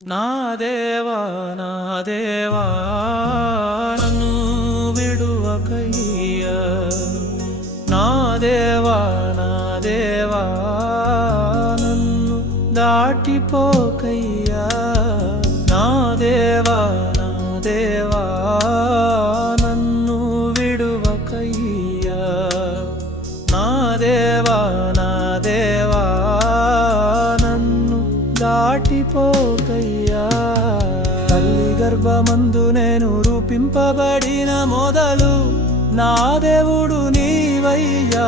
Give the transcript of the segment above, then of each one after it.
నా దేవా నా దేవా నన్ను విడువకయ్యా నా దేవా నా దేవా నన్ను దాటిపోకయ్యా నా దేవా నా దేవా నన్ను విడువకయ్యా నా దేవా నా దేవా నన్ను దాటిపోకయ్యా తల్లి గర్భమందు నేను రూపింపబడిన మొదలు నా దేవుడు నీవయ్యా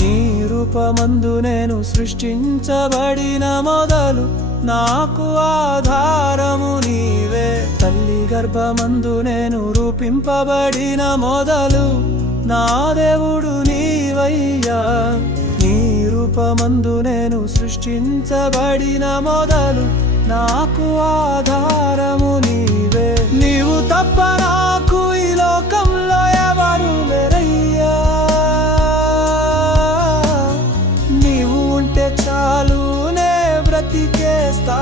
నీ రూపమందు నేను సృష్టించబడిన మొదలు నాకు ఆధారము నీవే తల్లి గర్భమందు నేను రూపింపబడిన మొదలు నా దేవుడు నీవయ్యా నీ రూపమందు నేను సృష్టించబడిన మొదలు నాకు ఆధారము నీవే నీవు తప్ప నాకు ఈ లోకంలో ఎవరు లేరయ్యా నీవు ఉంటే చాలు నే బ్రతికేస్తానయ్యా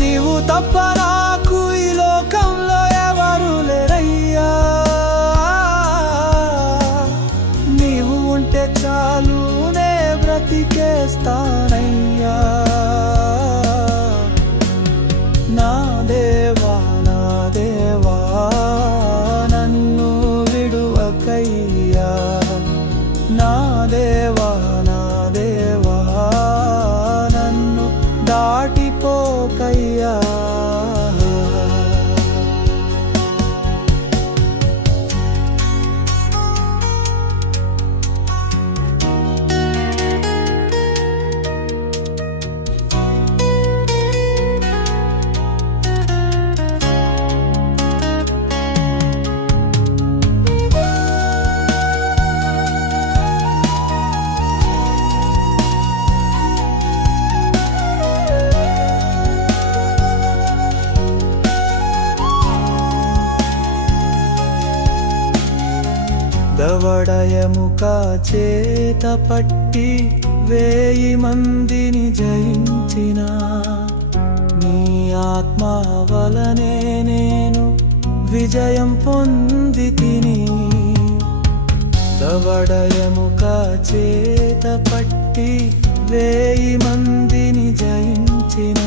నీవు తప్ప నాకు ఈ లోకంలో ఎవరు లేరయ్యా నీవు ఉంటే చాలు నే బ్రతికేస్తానయ్యా నా దేవా నా దేవా నన్ను విడువకయ్యా నా దేవా నా దేవా నన్ను దాటిపోకయ్యా దవడయముక చేత పట్టి 1000 మందిని జయించిన నీ ఆత్మ వలనే నేను విజయం పొందితిని దవడయముక చేత పట్టి 1000 మందిని జయించిన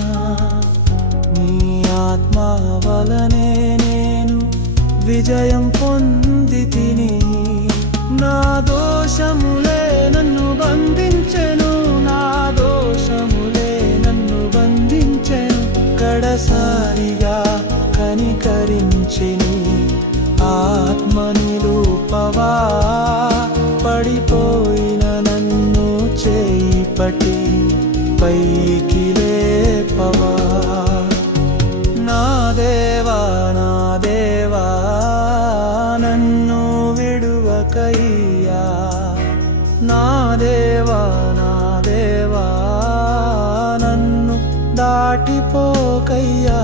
నీ ఆత్మ వలనే నేను విజయం పొందితిని నా దోషములే నన్ను బంధించెను నా దోషములే నన్ను బంధించెను కడసారిగా కనికరించి ఆత్మ నిరూపవా పడిపోయిన నన్ను చేయి పట్టి పైకి లేపవా నా దేవా నా దేవా నన్ను విడువకయ్యా నా దేవా నా దేవా నన్ను దాటిపోకయ్యా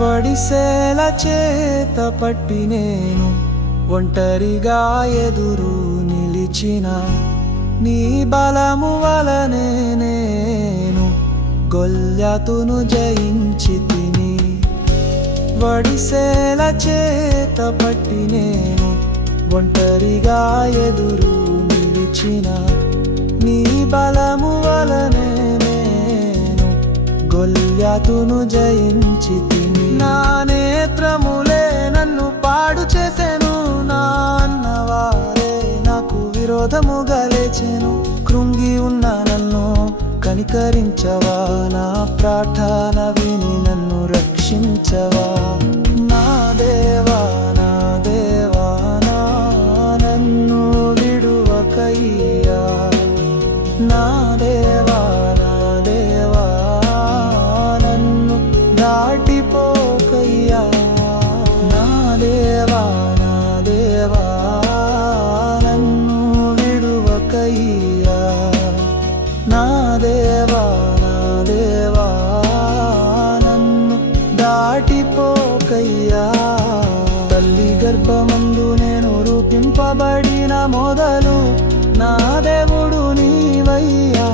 వడిసేల చేత పట్టి నేను ఒంటరిగా ఎదురు నిలిచిన నీ బలము వలనే నేను గొల్యాతును జయించి తిని వడిసేల చేత పట్టి నేను ఒంటరిగా ఎదురు నిలిచిన నీ బలము వలనే నేను గొల్యాతును జయించి నా నేత్రములే నన్ను పాడు చేసెను నా అన్నవారే నాకు విరోధముగా లేచెను కృంగి ఉన్న నన్ను కనికరించవా నా ప్రార్థన విని నన్ను రక్షించవా నా దేవా నా దేవా నన్ను విడువకయ్యా గర్భమందు నేను రూపింపబడిన మొదలు నా దేవుడు నీవయ్యా.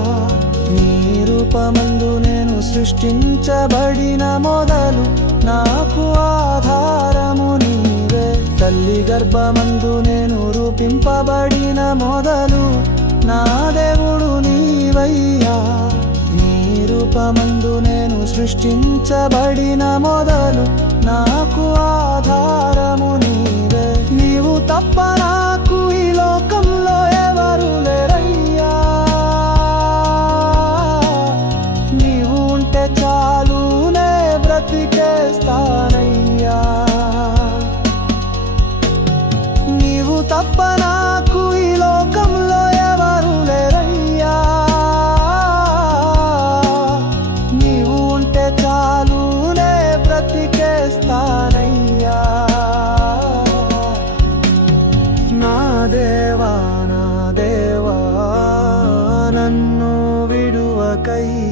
నీ రూపమందు నేను సృష్టించబడిన మొదలు నాకు ఆధారము నీవే. తల్లి గర్భమందు నేను రూపింపబడిన మొదలు నా దేవుడు నీవయ్యా. నీ రూపమందు నేను సృష్టించబడిన మొదలు నాకు ఆధారము నీవే. నీవు తప్ప నాకు ఈ లోకంలో ఎవరు లేరయ్యా. నీవు ఉంటే చాలు నే బ్రతికేస్తానయ్యా. నీవు తప్ప నాకు ఈ లోకంలో ఎవరు లేరయ్యా. నీవు ఉంటే చాలు నే బ్రతికేస్తానయ్యా. నా దేవా, నా దేవా, నన్ను విడువకయ్యా.